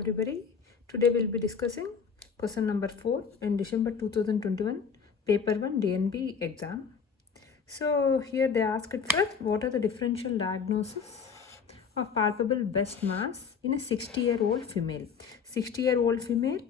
everybody. Today we'll be discussing question number 4 in December 2021 paper 1 DNB exam. So here they ask it first, what are the differential diagnosis of palpable breast mass in a 60-year-old female? 60-year-old female,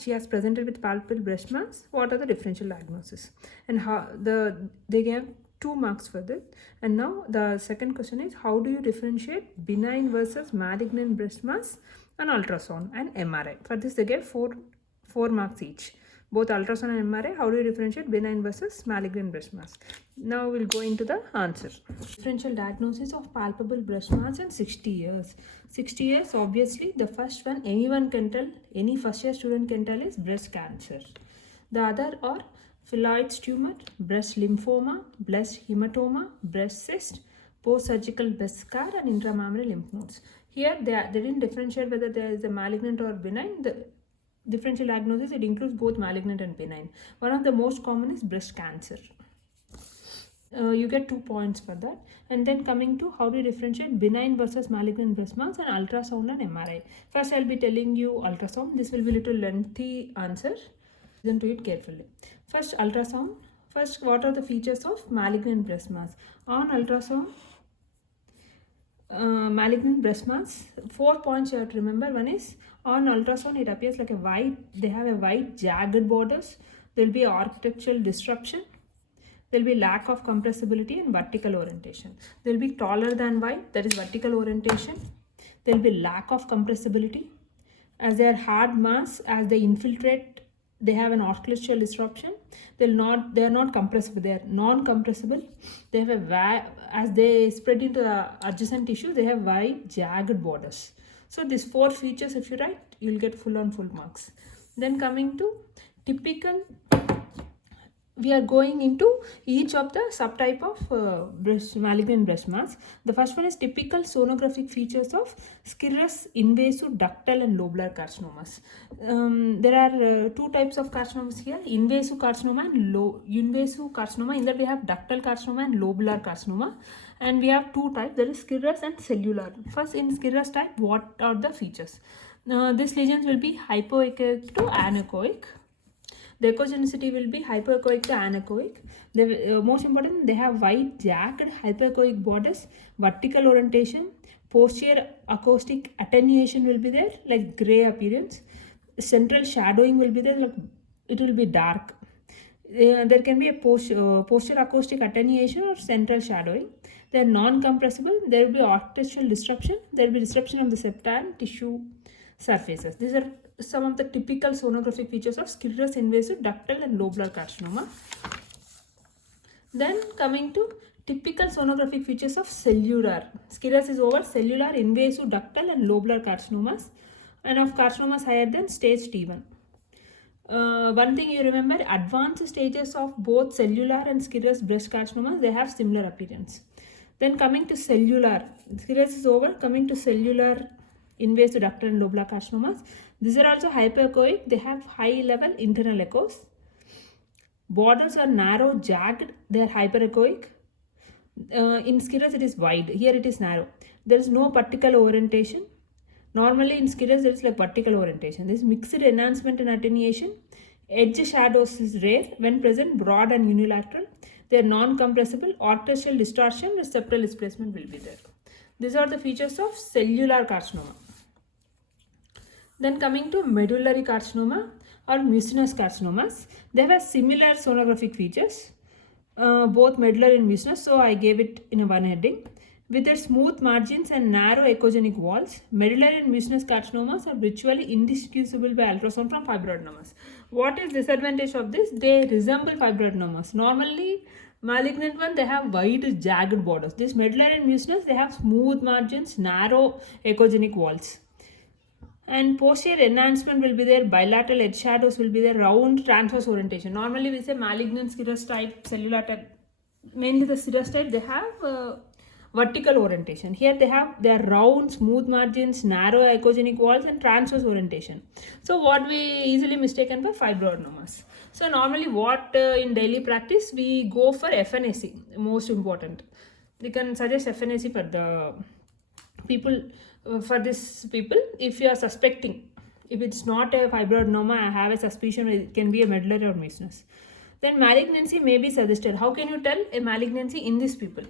she has presented with palpable breast mass. What are the differential diagnosis? And how they gave 2 marks for that. And now the second question is, how do you differentiate benign versus malignant breast mass on ultrasound and MRI? For this they gave 4 marks each. Both ultrasound and MRI, how do you differentiate benign versus malignant breast mass? Now we'll go into the answer. Differential diagnosis of palpable breast mass in 60 years. 60 years, obviously the first one anyone can tell, any first year student can tell, is breast cancer. The other are phylloid tumor, breast lymphoma, breast hematoma, breast cyst, post-surgical breast scar, and intramammary lymph nodes. Here they didn't differentiate whether there is a malignant or benign. The differential diagnosis, it includes both malignant and benign. One of the most common is breast cancer. You get 2 points for that. And then coming to how do you differentiate benign versus malignant breast mass and ultrasound and MRI. First I'll be telling you ultrasound. This will be a little lengthy answer. Listen to it carefully. First, ultrasound. First, what are the features of malignant breast mass? On ultrasound, malignant breast mass, 4 points you have to remember. One is, on ultrasound it appears like a white, they have a white jagged borders. There will be architectural disruption. There will be lack of compressibility and vertical orientation. They will be taller than white, that is vertical orientation. There will be lack of compressibility. As they are hard mass, as they infiltrate, they have an architectural disruption. They are not compressible, they are non-compressible. They have as they spread into the adjacent tissue, they have wide jagged borders. So these 4 features, if you write, you will get full marks. Then coming to typical, we are going into each of the subtype of malignant breast mass. The first one is typical sonographic features of serous invasive ductal and lobular carcinomas. There are 2 types of carcinomas here, invasive carcinoma and invasive carcinoma. In that we have ductal carcinoma and lobular carcinoma. And we have 2 types, that is serous and cellular. First, in serous type, what are the features? These lesions will be hypoechoic to anechoic. The echogenicity will be hypoechoic to anechoic. Most important, they have wide jagged hypoechoic borders, vertical orientation, posterior acoustic attenuation will be there, like gray appearance. Central shadowing will be there, like it will be dark. There can be a posterior acoustic attenuation or central shadowing. They are non-compressible. There will be architectural disruption. There will be disruption of the septa and tissue surfaces. These are some of the typical sonographic features of serous invasive ductal and lobular carcinoma. Then coming to typical sonographic features of cellular. Serous is over, cellular, invasive ductal and lobular carcinomas, and of carcinomas higher than stage T1. One thing you remember, advanced stages of both cellular and serous breast carcinomas, they have similar appearance. Then coming to cellular, serous is over, coming to cellular invasive ductal and lobular carcinomas. These are also hypoechoic. They have high level internal echoes. Borders are narrow, jagged. They are hyperechoic. In serous it is wide. Here it is narrow. There is no vertical orientation. Normally in serous there is like vertical orientation. This mixed enhancement and attenuation. Edge shadows is rare. When present, broad and unilateral. They are non-compressible. Architectural distortion with septal displacement will be there. These are the features of cellular carcinoma. Then coming to medullary carcinoma or mucinous carcinomas, they have similar sonographic features, both medullary and mucinous, so I gave it in a one heading. With their smooth margins and narrow echogenic walls, medullary and mucinous carcinomas are virtually indistinguishable by ultrasound from fibroadenomas. What is disadvantage of this? They resemble fibroadenomas. Normally, malignant one, they have wide jagged borders. This medullary and mucinous, they have smooth margins, narrow echogenic walls. And posterior enhancement will be there, bilateral edge shadows will be there, round transverse orientation. Normally we say malignant serous type, cellular type, mainly the serous type, they have vertical orientation. Here they have their round, smooth margins, narrow echogenic walls and transverse orientation. So what we easily mistaken for fibroadenomas. So normally what in daily practice we go for FNAC, most important. We can suggest FNAC for the people for this people, if you are suspecting, if it's not a fibroadenoma, I have a suspicion it can be a medullary or mucinous, then malignancy may be suggested. How can you tell a malignancy in these people?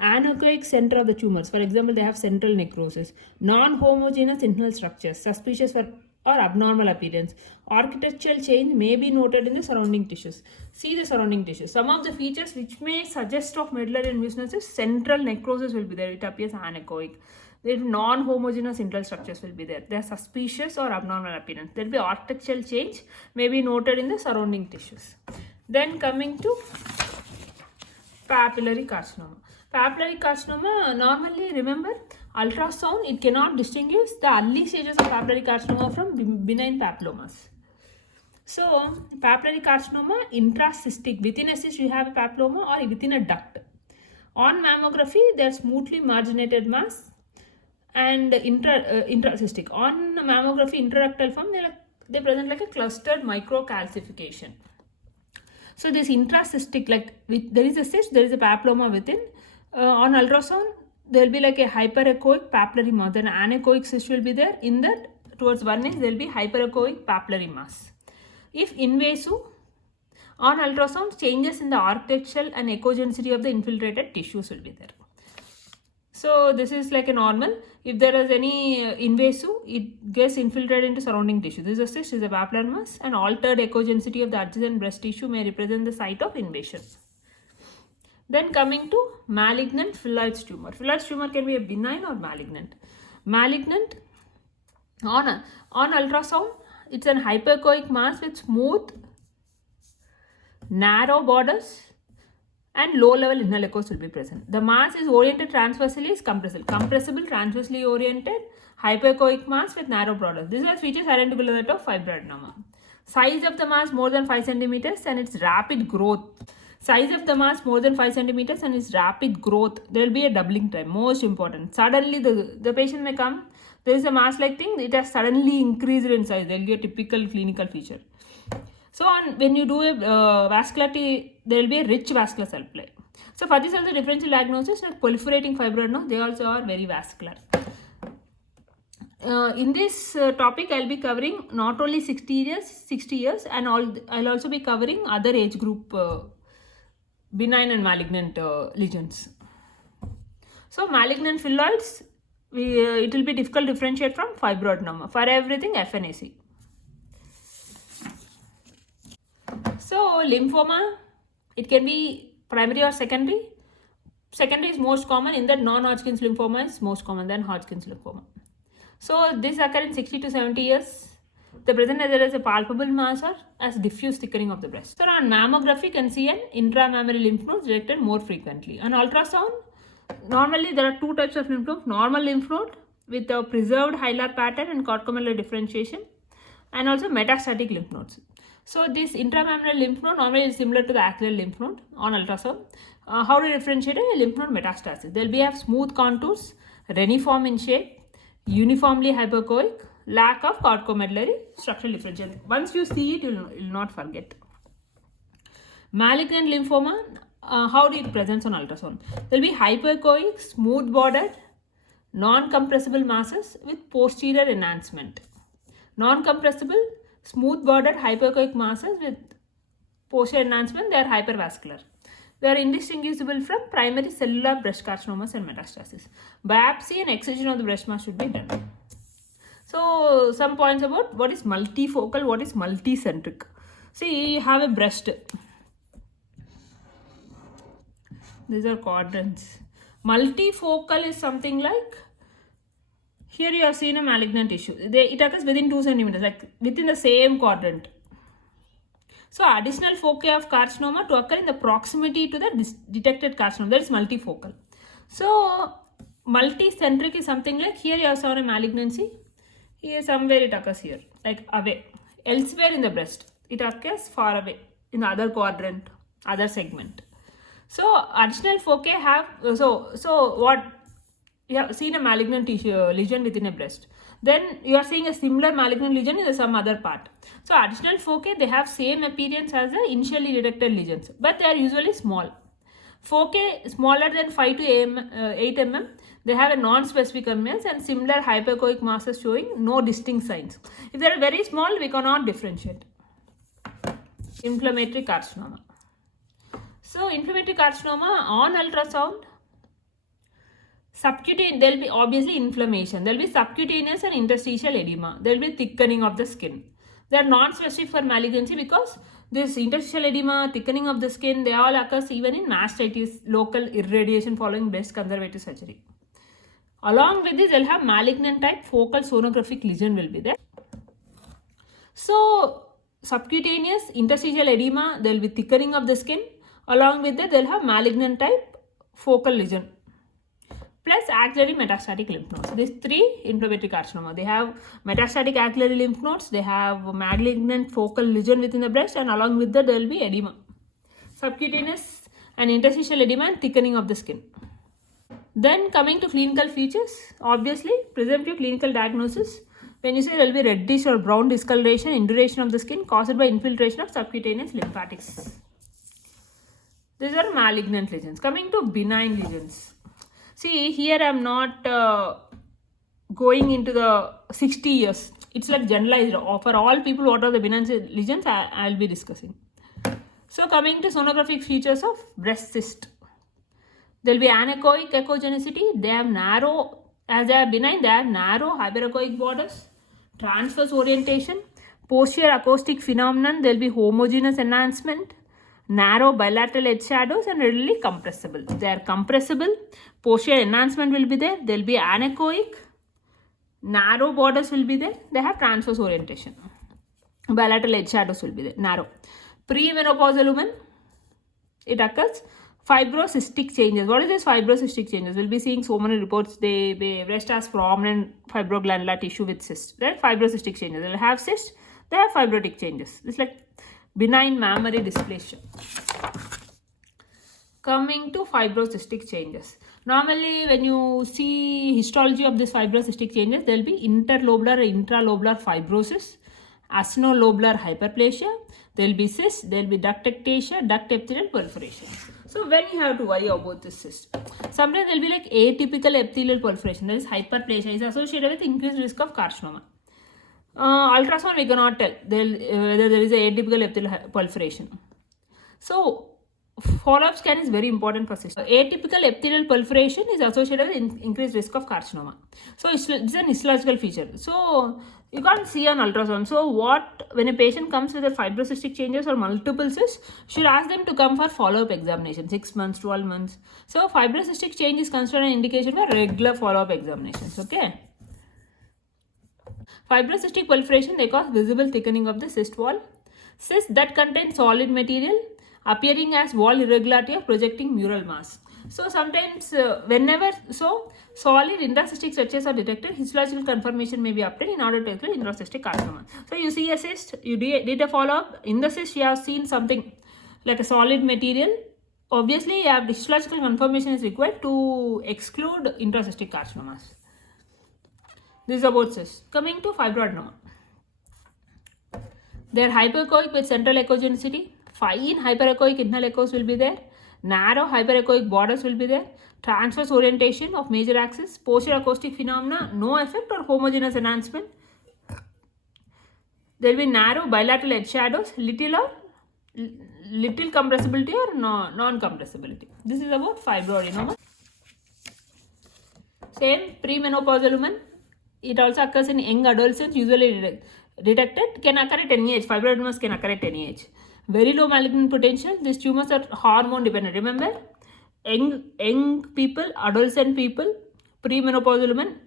Anechoic center of the tumors, for example, they have central necrosis, non-homogeneous internal structures, suspicious for or abnormal appearance. Architectural change may be noted in the surrounding tissues. See the surrounding tissues. Some of the features which may suggest of medullary and mucinous is central necrosis will be there. It appears anechoic. The non-homogeneous internal structures will be there. They are suspicious or abnormal appearance. There will be architectural change may be noted in the surrounding tissues. Then coming to papillary carcinoma. Papillary carcinoma, normally remember, ultrasound, it cannot distinguish the early stages of papillary carcinoma from benign papillomas. So, papillary carcinoma, intracystic, within a cyst you have a papilloma or within a duct. On mammography, they are smoothly marginated mass and intracystic. On mammography, intraductal form, they present like a clustered microcalcification. So, this intracystic, like there is a cyst, there is a papilloma within. On ultrasound, there will be like a hyperechoic papillary mass. Then anechoic cyst will be there. In that, towards one end, there will be hyperechoic papillary mass. If invasive, on ultrasound, changes in the architectural and echogenicity of the infiltrated tissues will be there. So this is like a normal. If there is any invasive, it gets infiltrated into surrounding tissue. This is a cyst, is a papillary mass, and altered echogenicity of the adjacent breast tissue may represent the site of invasion. Then coming to malignant phyllodes tumor. Phyllodes tumor can be a benign or malignant. Malignant, on ultrasound, it's an hyperechoic mass with smooth, narrow borders and low level internal echoes will be present. The mass is oriented transversely, is compressible. Compressible, transversely oriented, hyperechoic mass with narrow borders. These are features identical to that of fibroadenoma. Size of the mass more than 5 centimeters and its rapid growth. Size of the mass more than 5 centimeters and its rapid growth. There will be a doubling time, most important. Suddenly the patient may come, there is a mass-like thing, it has suddenly increased in size. There will be a typical clinical feature. So when you do a vascularity, there will be a rich vascular supply. So for this also differential diagnosis, like proliferating fibroadenoma, they also are very vascular. In this topic, I will be covering not only 60 years, and I'll also be covering other age group benign and malignant lesions. So malignant phyllodes, it will be difficult to differentiate from fibroadenoma. For everything, FNAC. So lymphoma, it can be primary or secondary. Secondary is most common, in that non-Hodgkin's lymphoma is most common than Hodgkin's lymphoma. So this occurs in 60 to 70 years. The present either as a palpable mass or as diffuse thickening of the breast. So on mammography, you can see an intramammary lymph nodes detected more frequently. On ultrasound, normally there are two types of lymph nodes. Normal lymph node with a preserved hilar pattern and corticomedullary differentiation, and also metastatic lymph nodes. So this intramammary lymph node normally is similar to the axillary lymph node on ultrasound. How to differentiate a lymph node metastasis? There will be have smooth contours, reniform in shape, uniformly hyperechoic, lack of corticomedullary structural differentiation. Once you see it, you will not forget. Malignant lymphoma, how it presents on ultrasound? There will be hyperechoic, smooth bordered, non-compressible masses with posterior enhancement. Non-compressible, smooth bordered hyperechoic masses with posterior enhancement, they are hypervascular. They are indistinguishable from primary cellular breast carcinomas and metastasis. Biopsy and excision of the breast mass should be done. So some points about what is multifocal, what is multicentric. See, you have a breast. These are quadrants. Multifocal is something like, here you have seen a malignant tissue. It occurs within 2 centimeters, like within the same quadrant. So additional foci of carcinoma to occur in the proximity to the detected carcinoma, that is multifocal. So multicentric is something like, here you have saw a malignancy. Here somewhere it occurs here, like away. Elsewhere in the breast, it occurs far away in the other quadrant, other segment. So additional foci have, so what, you have seen a malignant tissue lesion within a breast. Then you are seeing a similar malignant lesion in some other part. So additional foci, they have same appearance as the initially detected lesions, but they are usually small. Foci smaller than 5 to 8 mm, they have a non-specific appearance and similar hyperechoic masses showing no distinct signs. If they are very small, we cannot differentiate. Inflammatory carcinoma. So, inflammatory carcinoma on ultrasound, subcutaneous, there will be obviously inflammation. There will be subcutaneous and interstitial edema. There will be thickening of the skin. They are non-specific for malignancy because this interstitial edema, thickening of the skin, they all occurs even in mastitis, local irradiation following breast conservative surgery. Along with this, they'll have malignant type focal sonographic lesion will be there. So, subcutaneous, interstitial edema, there will be thickening of the skin. Along with that, they'll have malignant type focal lesion. Plus axillary metastatic lymph nodes. These three inflammatory carcinoma. They have metastatic axillary lymph nodes, they have malignant focal lesion within the breast, and along with that there will be edema. Subcutaneous and interstitial edema and thickening of the skin. Then coming to clinical features, obviously presumptive clinical diagnosis. When you say there will be reddish or brown discoloration, induration of the skin caused by infiltration of subcutaneous lymphatics. These are malignant lesions. Coming to benign lesions. See, here I am not going into the 60 years. It's like generalized. For all people, what are the benign lesions, I will be discussing. So, coming to sonographic features of breast cyst. There will be anechoic echogenicity. They have narrow, as they are benign, they have narrow hyperechoic borders. Transverse orientation. Posterior acoustic phenomenon. There will be homogeneous enhancement. Narrow bilateral edge shadows and readily compressible. They are compressible. Posterior enhancement will be there. There will be anechoic. Narrow borders will be there. They have transverse orientation. Bilateral edge shadows will be there. Narrow. Premenopausal woman, it occurs. Fibrocystic changes. What is this fibrocystic changes? We'll be seeing so many reports. The breast has prominent fibroglandular tissue with cyst. Right? Fibrocystic changes. They will have cyst. They have fibrotic changes. It's like benign mammary dysplasia. Coming to fibrocystic changes. Normally, when you see histology of this fibrocystic changes, there will be interlobular or intralobular fibrosis, actinolobular hyperplasia, there will be cyst, there will be duct ectasia, duct epithelial perforation. So, when you have to worry about this cyst, sometimes there will be like atypical epithelial perforation, that is hyperplasia, is associated with increased risk of carcinoma. Ultrasound we cannot tell whether there is a atypical epithelial perforation. So, follow-up scan is very important for cyst. Atypical epithelial perforation is associated with increased risk of carcinoma. So, it's an histological feature. So, you can't see on ultrasound. So, when a patient comes with a fibrocystic changes or multiple cysts, should ask them to come for follow-up examination, 6 months, 12 months. So, fibrocystic change is considered an indication for regular follow-up examinations. Okay. Fibrocystic proliferation, they cause visible thickening of the cyst wall. Cysts that contain solid material appearing as wall irregularity or projecting mural mass. So sometimes solid intracystic structures are detected, histological confirmation may be obtained in order to exclude intracystic carcinoma. So you see a cyst, you did a follow-up. In the cyst, you have seen something like a solid material. Obviously, histological confirmation is required to exclude intracystic carcinomas. This is about cysts. Coming to fibroadenoma. They are hyperechoic with central echogenicity. Fine hyperechoic internal echoes will be there. Narrow hyperechoic borders will be there. Transverse orientation of major axis. Posterior acoustic phenomena, no effect or homogeneous enhancement. There will be narrow bilateral edge shadows, little compressibility or non-compressibility. This is about fibroadenoma. Same premenopausal woman. It also occurs in young adolescents, usually detected, can occur at any age. Fibroadenomas can occur at any age. Very low malignant potential. These tumors are hormone dependent. Remember, young people, adolescent people, premenopausal women,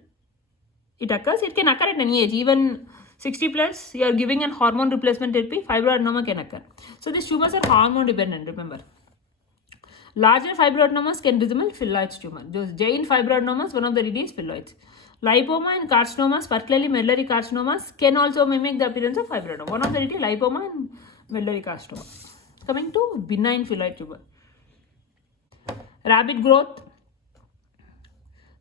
it occurs. It can occur at any age. Even 60 plus, you are giving an hormone replacement therapy, fibroadenoma can occur. So these tumors are hormone dependent, remember. Larger fibroadenomas can resemble phylloid tumor. Those giant fibroadenomas, one of the readings phylloids. Lipoma and carcinomas, particularly medullary carcinomas, can also mimic the appearance of fibroadenoma. One of the readings, lipoma and medullary carcinoma. Coming to benign phylloid tumor. Rapid growth,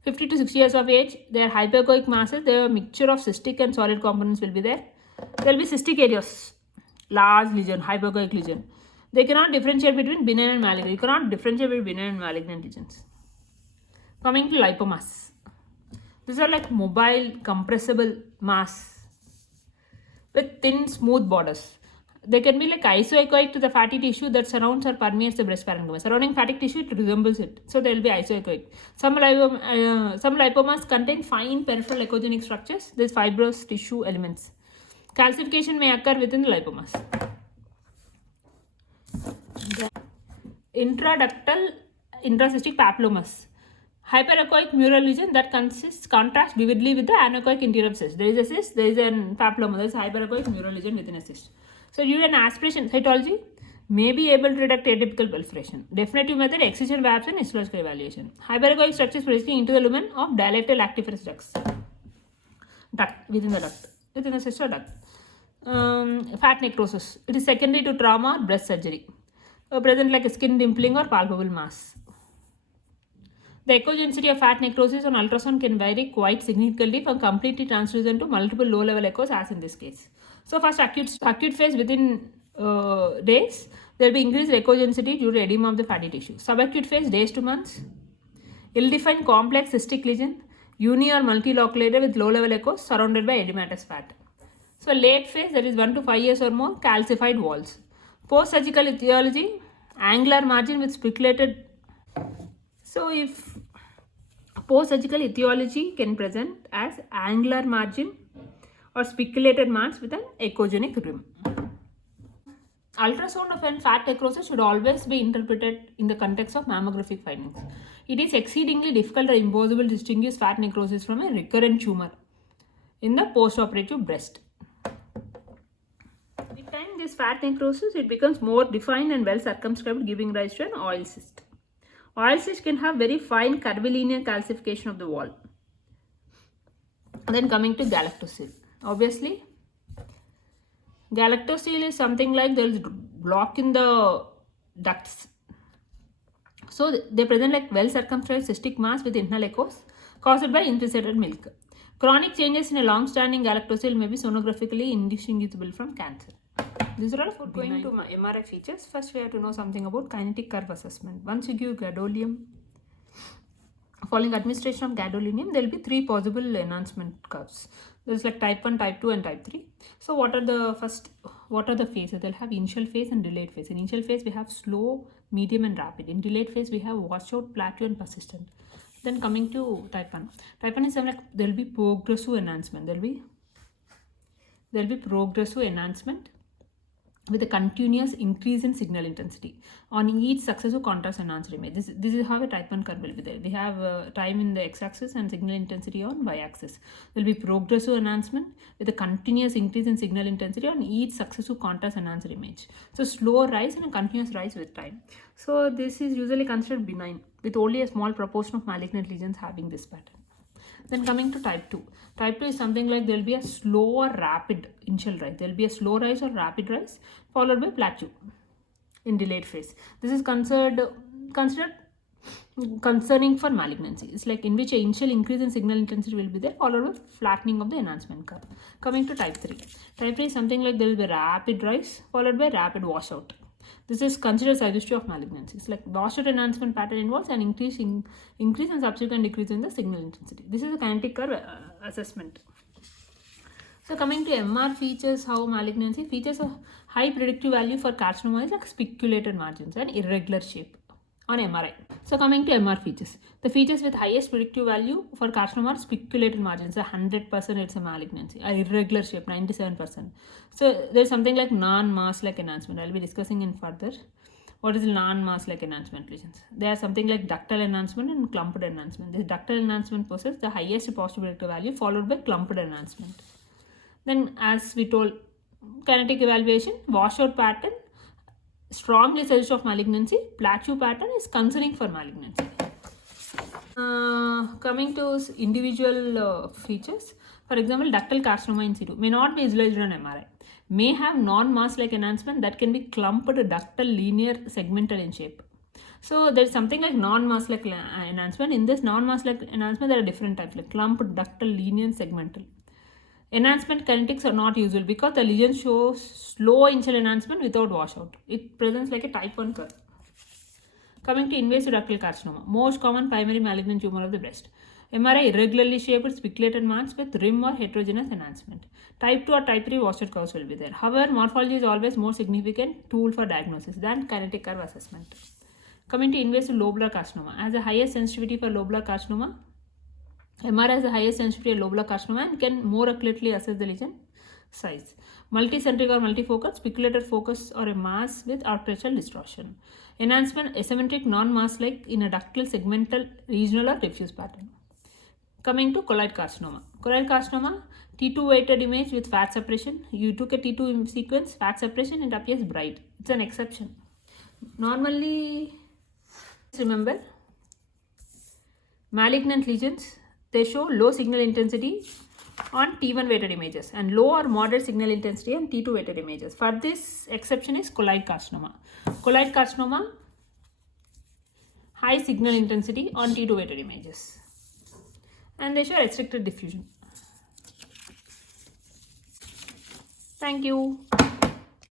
50 to 60 years of age. They are hyperechoic masses. They are a mixture of cystic and solid components will be there. There will be cystic areas, large lesion, hyperechoic lesion. They cannot differentiate between benign and malignant. You cannot differentiate between benign and malignant lesions. Coming to lipomas. These are like mobile, compressible mass with thin, smooth borders. They can be like isoechoic to the fatty tissue that surrounds or permeates the breast parenchyma. Surrounding fatty tissue, it resembles it. So they will be isoechoic. Some lipomas contain fine peripheral echogenic structures. These fibrous tissue elements. Calcification may occur within the lipomas. Intraductal intracystic papillomas. Hyperechoic mural lesion that contrasts vividly with the anechoic interior of cyst. There is a cyst, there is a papilloma, there is a hyperechoic mural lesion within a cyst. So due to an aspiration cytology, may be able to detect atypical perforation. Definitive method, excision biopsy and histological evaluation. Hyperechoic structures proceeding into the lumen of dilated lactiferous ducts. Within the cyst or duct. Fat necrosis. It is secondary to trauma or breast surgery. Present like a skin dimpling or palpable mass. The echo density of fat necrosis on ultrasound can vary quite significantly from completely translucent to multiple low-level echoes, as in this case. So first acute phase within days, there will be increased echo density due to edema of the fatty tissue. Subacute phase days to months. Ill-defined complex cystic lesion, uni or multiloculated with low-level echoes surrounded by edematous fat. So late phase, that is 1 to 5 years or more, calcified walls. Post-surgical etiology, angular margin with spiculated. So if post-surgical etiology can present as angular margin or spiculated marks with an echogenic rim. Ultrasound of a fat necrosis should always be interpreted in the context of mammographic findings. It is exceedingly difficult or impossible to distinguish fat necrosis from a recurrent tumor in the post-operative breast. With time, this fat necrosis, it becomes more defined and well circumscribed, giving rise to an oil cyst. Oil cyst can have very fine curvilinear calcification of the wall. Then coming to galactocele. Obviously, galactocele is something like there is block in the ducts. So they present like well circumscribed cystic mass with internal echoes caused by infiltrated milk. Chronic changes in a long-standing galactocele may be sonographically indistinguishable from cancer. These are all for going to my MRI features. First, we have to know something about kinetic curve assessment. Once you give gadolinium, following administration of gadolinium, there will be 3 possible enhancement curves. There is like type 1, type 2 and type 3. So what are the phases? They'll have initial phase and delayed phase. In initial phase, we have slow, medium and rapid. In delayed phase, we have washout, plateau and persistent. Then coming to type 1. Type 1 is something like there will be progressive enhancement. There will be progressive enhancement with a continuous increase in signal intensity on each successive contrast enhanced image. This is how a type 1 curve will be there. We have time in the x-axis and signal intensity on y-axis. There will be progressive enhancement with a continuous increase in signal intensity on each successive contrast enhanced image. So slow rise and a continuous rise with time. So this is usually considered benign with only a small proportion of malignant lesions having this pattern. Then coming to type 2. Type 2 is something like there will be a slow or rapid initial rise. There will be a slow rise or rapid rise followed by plateau in delayed phase. This is considered concerning for malignancy. It's like in which an initial increase in signal intensity will be there followed by flattening of the enhancement curve. Coming to type 3. Type 3 is something like there will be rapid rise followed by rapid washout. This is considered suggestive of malignancy. It's like washout enhancement pattern involves an increase and subsequent decrease in the signal intensity. This is a kinetic curve assessment. So coming to MR features, how malignancy features a high predictive value for carcinoma is like spiculated margins and irregular shape on MRI. So coming to MR features, the features with highest predictive value for carcinoma are spiculated margins. 100% it's a malignancy. A irregular shape 97%. So there's something like non-mass like enhancement. I'll be discussing in further. What is non-mass like enhancement lesions? They are something like ductal enhancement and clumped enhancement. This ductal enhancement possesses the highest positive predictive value followed by clumped enhancement. Then as we told, kinetic evaluation, washout pattern strongly suggestive of malignancy. Plateau pattern is concerning for malignancy. Coming to individual features, for example, ductal carcinoma in situ may not be visualized on MRI. May have non-mass like enhancement that can be clumped ductal linear segmental in shape. So there is something like non-mass like enhancement. In this non-mass like enhancement, there are different types like clumped ductal linear segmental. Enhancement kinetics are not usual because the lesion shows slow initial enhancement without washout. It presents like a type 1 curve. Coming to invasive ductal carcinoma, most common primary malignant tumor of the breast. MRI irregularly shaped spiculated marks with rim or heterogeneous enhancement. Type 2 or type 3 washout curves will be there. However, morphology is always more significant tool for diagnosis than kinetic curve assessment. Coming to invasive lobular carcinoma, as the highest sensitivity for lobular carcinoma, MRI has the highest sensitivity of lobular carcinoma and can more accurately assess the lesion size. Multicentric or multifocal, spiculated focus or a mass with architectural distortion. Enhancement asymmetric, non-mass like in a ductal, segmental, regional or diffuse pattern. Coming to colloid carcinoma. Colloid carcinoma, T2 weighted image with fat suppression. You took a T2 sequence, fat suppression, it appears bright. It's an exception. Normally, remember, malignant lesions, they show low signal intensity on T1 weighted images and low or moderate signal intensity on T2 weighted images. For this exception is colloid carcinoma. Colloid carcinoma, high signal intensity on T2 weighted images. And they show restricted diffusion. Thank you.